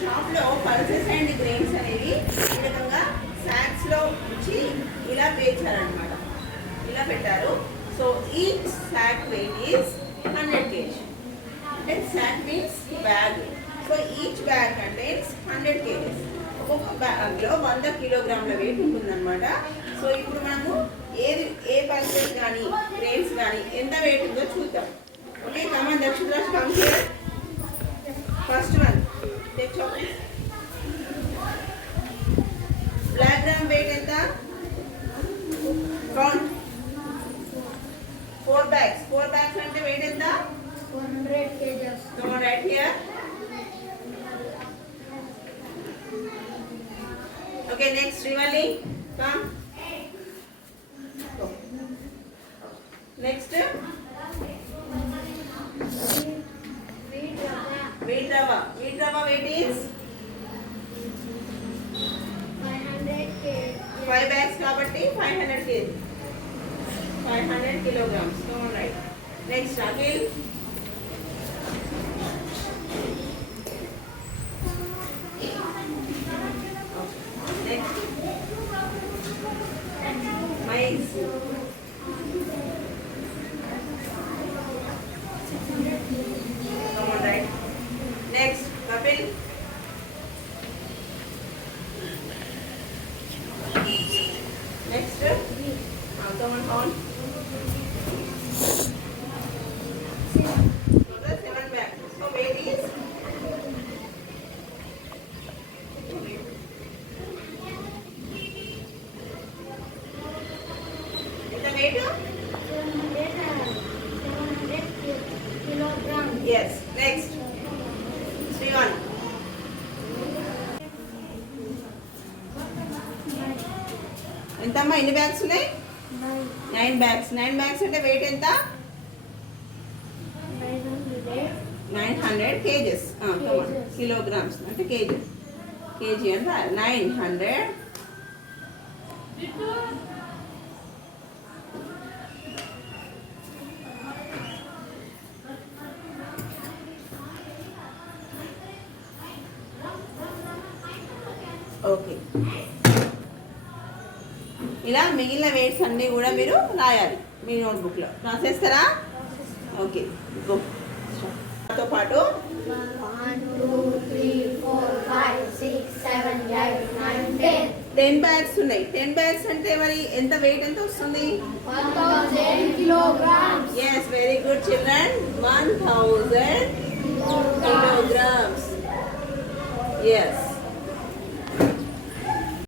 షాప్లో pulses and grains అనేవి ఈ విధంగా సాక్స్లో ఇచ్చి ఇలా పేర్చారనమాట, ఇలా పెట్టారు. So each sack weight is 100 kg. అంటే sack means bag. So each bag contains 100 kgs. ఒక్కొక్క బ్యాగ్లో 100 కిలోగ్రాముల వెయిట్ ఉంటుందన్నమాట. సో ఇప్పుడు మనము ఏ పల్సెస్ కానీ గ్రెయిన్స్ కానీ ఎంత వెయిట్ ఉందో చూద్దాం. Okay, come on Dakshinraj, come here. First one take chocolate. Black gram weight ఎంత? కౌంట్. 4 bags. 4 bags అంటే వెయిట్ ఎంత? 100 kgs. Come on, right here. Okay, next, Srivali, come. Go. Next. Wheat rava. Wheat rava weight is 500 kg. 5 bags kabatti 500 kg. 500 kilograms. Come on, right. Next, Akhil. Next. Maize. Come on, right. Next, Kapil. Next. Come on, count. Total 7 bags. So weight is the weight? 700 kilograms. Yes. Next. 3-1. ఎంతమ్మా ఎన్ని బ్యాగ్స్ ఉన్నాయి? 9 bags. 9 bags అంటే weight ఎంత? 900 kgs. Kilograms అంటే KG. KG అంటే 900. ఓకే, ఇలా మిగిలిన వెయిట్స్ అన్నీ కూడా మీరు రాయాలి మీ నోట్బుక్లో. రాసేస్తారా? Okay, go. తో పాటు 1, 2, 3, 4, 5, 6, 7, 8, 9, 10. 10 bags ఉన్నాయి. 10 bags అంటే మరి ఎంత వెయిట్ ఎంత వస్తుంది? 1000 kilograms. Yes, very good children. 1000 kilograms. Yes.